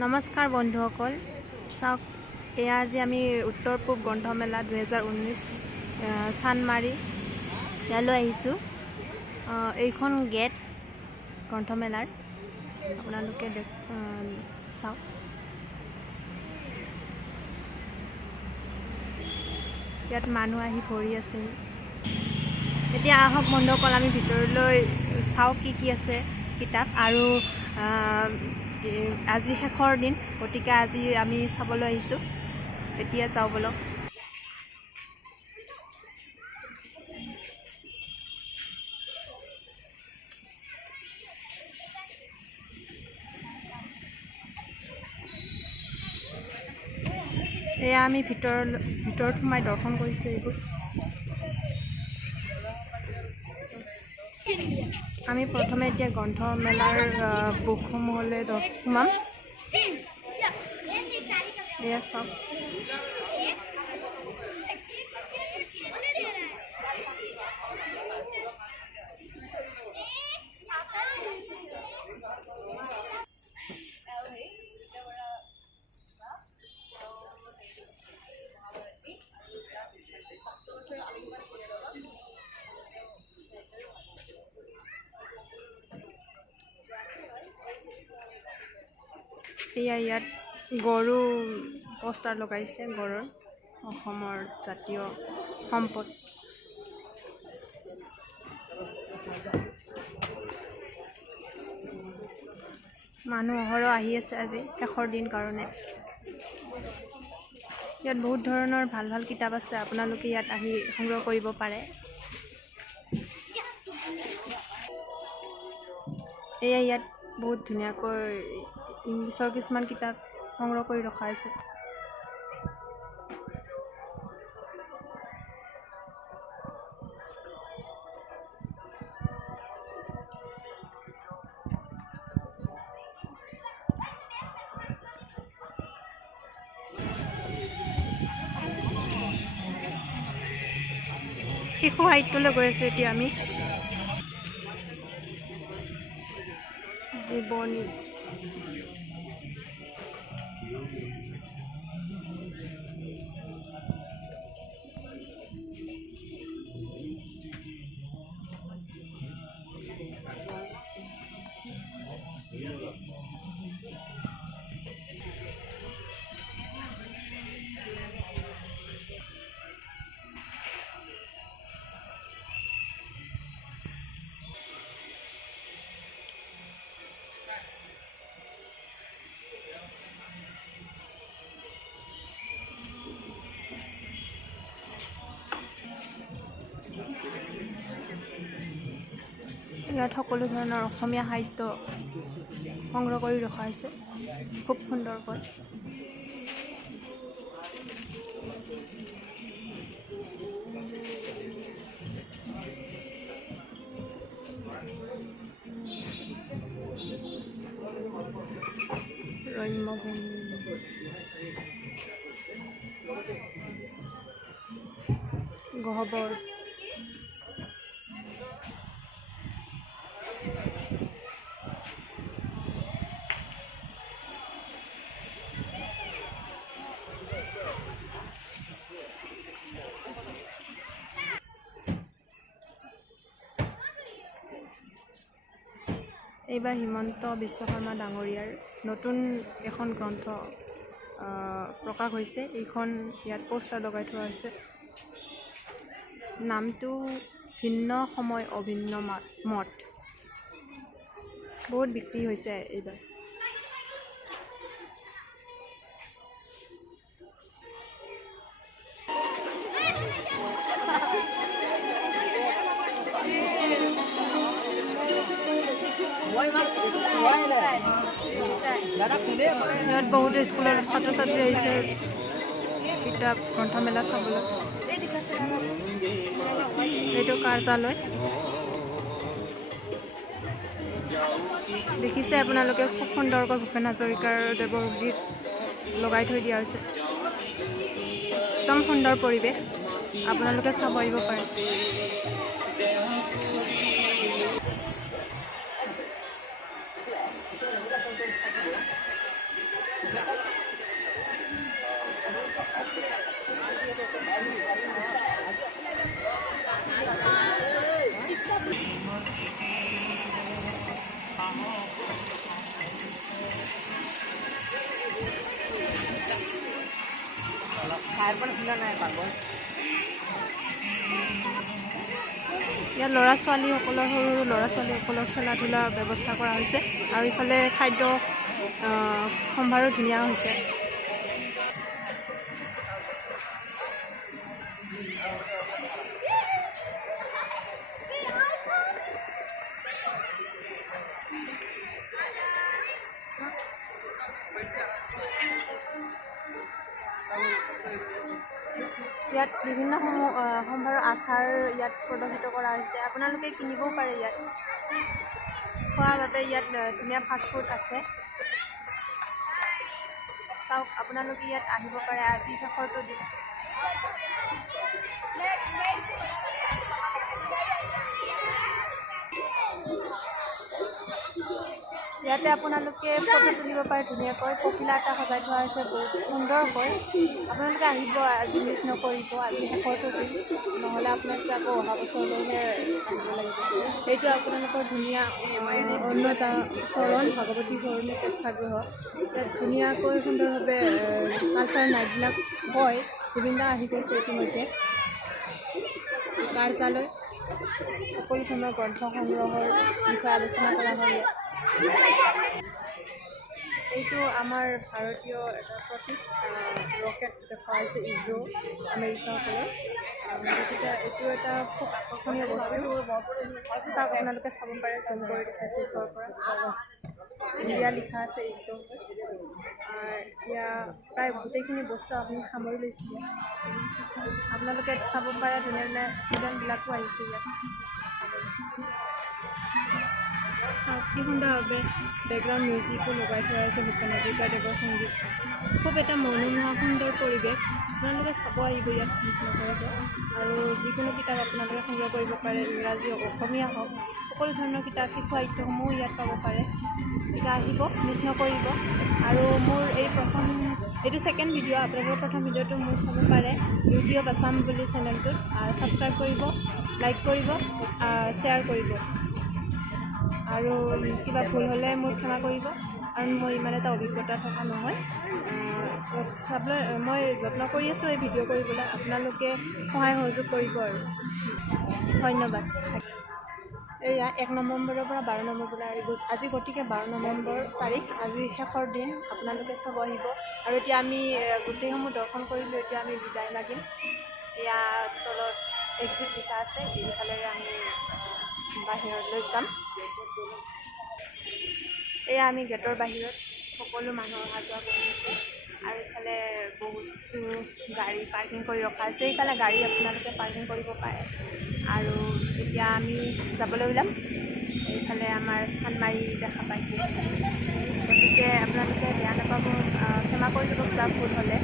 নমস্কাৰ বন্ধুসকল, চাওক এয়া আজি আমি উত্তৰ পূব গ্ৰন্থমেলা 2019 চানমাৰী ইয়ালৈ আহিছোঁ। এইখন গেট গ্ৰন্থমেলাৰ, আপোনালোকে চাওক। ইয়াত মানুহ আহি ভৰি আছে। এতিয়া আহক বন্ধুসকল, আমি ভিতৰলৈ চাওক কি কি আছে কিতাপ। আৰু আজি শেষৰ দিন, গতিকে আজি আমি চাবলৈ আহিছোঁ। এতিয়া যাওঁ বলক। এয়া আমি ভিতৰত সোমাই দৰ্শন কৰিছোঁ এইবোৰ। আমি প্ৰথমে এতিয়া গ্ৰন্থমেলাৰ বুকসমূহলৈ সোমাম। এয়া চাওক। ইয়াত গৰু পোষ্টাৰ লগাইছে, গৰুৰ অসমৰ জাতীয় সম্পদ। মানুহ অহৰহ আহি আছে আজি শেষৰ দিন কাৰণে। ইয়াত বহুত ধৰণৰ ভাল ভাল কিতাপ আছে, আপোনালোকে ইয়াত আহি সংগ্ৰহ কৰিব পাৰে। ইয়াত বহুত ধুনীয়াকৈ ইংলিছৰ কিছুমান কিতাপ সংগ্ৰহ কৰি ৰখা হৈছে। শিশু সাহিত্যলৈ গৈ আছোঁ এতিয়া আমি। জীৱনী, ইয়াত সকলো ধৰণৰ অসমীয়া সাহিত্য সংগ্ৰহ কৰি ৰখা হৈছে খুব সুন্দৰকৈ। ৰম্যভূমি, গহ্বৰ, এইবাৰ হিমন্ত বিশ্ব শৰ্মা ডাঙৰীয়াৰ নতুন এখন গ্ৰন্থ প্ৰকাশ হৈছে। এইখন ইয়াত পোষ্টাৰ লগাই থোৱা হৈছে। নামটো ভিন্ন সময় অভিন্ন মত। বহুত বিক্ৰী হৈছে এইবাৰ। ইয়াত বহুতো স্কুলৰ ছাত্ৰ ছাত্ৰী আহিছে কিতাপ গ্ৰন্থমেলা চাবলৈ। এইটো কাৰ্যালয়, দেখিছে আপোনালোকে খুব সুন্দৰকৈ ভূপেন হাজৰিকাৰ দেৱৰ গীত লগাই থৈ দিয়া হৈছে। একদম সুন্দৰ পৰিৱেশ, আপোনালোকে চাব আহিব পাৰে। ইয়াত ল'ৰা ছোৱালীসকলৰ সৰু সৰু ল'ৰা ছোৱালীসকলৰ খেলা ধূলা ব্যৱস্থা কৰা হৈছে আৰু ইফালে খাদ্য সম্ভাৰো ধুনীয়া হৈছে। ইয়াত বিভিন্ন সম্ভাৰৰ আচাৰ ইয়াত প্ৰদৰ্শিত কৰা হৈছে। আপোনালোকে কিনিবও পাৰে ইয়াত খোৱাৰ বাবে। ইয়াত ধুনীয়া ফাষ্টফুড আছে। চাওক, আপোনালোকে ইয়াত আহিব পাৰে। আজি শেষৰটো দিন। ইয়াতে আপোনালোকে ফটো তুলিব পাৰে ধুনীয়াকৈ। পখিলা এটা সজাই থোৱা হৈছে বহুত সুন্দৰকৈ। আপোনালোকে আহিব, আজি মিছ নকৰিব। আজি শেষৰটো দিন, নহ'লে আপোনালোকে আকৌ অহা বছৰলৈহে আহিব লাগিব। এইটো আপোনালোকৰ ধুনীয়া অন্য এটা চৰণ ভাগৱতী ধৰ্মী প্ৰেক্ষাগৃহ। ইয়াত ধুনীয়াকৈ সুন্দৰভাৱে কালচাৰ নাইটবিলাক হয়। জুবিন দা আহি গৈছে ইতিমধ্যে। কাৰ্যালয় সকলো ধৰণৰ গ্ৰন্থ সংগ্ৰহৰ বিষয়ে আলোচনা কৰা হয়। এইটো আমাৰ ভাৰতীয় এটা প্ৰতীক ৰকেট দেখুওৱা হৈছে ইজৰো আমেৰিকাসকলৰ। গতিকে এইটো এটা খুব আকৰ্ষণীয় বস্তু। চাওক, আপোনালোকে চাব পাৰে। জুম কৰি দেখাইছে ওচৰৰ পৰা। ইণ্ডিয়া লিখা আছে ইজৰো। ইয়াৰ প্ৰায় গোটেইখিনি বস্তু আপুনি সামৰি লৈছোঁ। আপোনালোকে চাব পাৰে। ধুনীয়া ধুনীয়া ষ্টুডেণ্টবিলাকো আহিছে ইয়াত। চাওক কি সুন্দৰভাৱে বেকগ্ৰাউণ্ড মিউজিকো লগাই থোৱা হৈছে। ভূপেন হাজৰিকাদেৱৰ সংগীত। খুব এটা মনোমোহা সুন্দৰ পৰিৱেশ। আপোনালোকে চাব আহিব ইয়াত, মিছ নকৰিব। আৰু যিকোনো কিতাপ আপোনালোকে সংগ্ৰহ কৰিব পাৰে। ইংৰাজী হওক, অসমীয়া হওক, সকলো ধৰণৰ কিতাপ, শিশু সাহিত্যসমূহো ইয়াত পাব পাৰে। গতিকে আহিব, মিছ নকৰিব। আৰু মোৰ এইটো ছেকেণ্ড ভিডিঅ'। আপোনালোকে প্ৰথম ভিডিঅ'টো মোৰ চাব পাৰে বিউটি অফ আছাম বুলি চেনেলটোত। ছাবস্ক্ৰাইব কৰিব, লাইক কৰিব, শ্বেয়াৰ কৰিব। আৰু কিবা ভুল হ'লে মোক ক্ষমা কৰিব, কাৰণ মই ইমান এটা অভিজ্ঞতা থকা নহয়। চাবলৈ মই যত্ন কৰি আছোঁ এই ভিডিঅ' কৰিবলৈ। আপোনালোকে সহায় সহযোগ কৰিব আৰু। ধন্যবাদ। এয়া 1 নৱেম্বৰৰ পৰা 12 নৱেম্বৰলৈ আজি, গতিকে 12 নৱেম্বৰ তাৰিখ। আজি শেষৰ দিন। আপোনালোকে চাব আহিব। আৰু এতিয়া আমি গোটেইসমূহ দৰ্শন কৰিলোঁ। এতিয়া আমি বিদায় মাগিম। এয়া তলত এক্সিট লিখা আছে। এইফালেৰে আমি বাহিৰলৈ যাম। এয়া আমি গেটৰ বাহিৰত। সকলো মানুহ অহা যোৱা কৰি আছে। আৰু ইফালে বহুতো গাড়ী পাৰ্কিং কৰি ৰখা আছে। এইফালে গাড়ী আপোনালোকে পাৰ্কিং কৰিব পাৰে। আৰু এতিয়া আমি যাবলৈ ওলাম। এইফালে আমাৰ চানমাৰি দেখা পাইছে। গতিকে আপোনালোকে বেয়া নাপাব, ক্ষমা কৰি দিব কিবা ভুল হ'লে।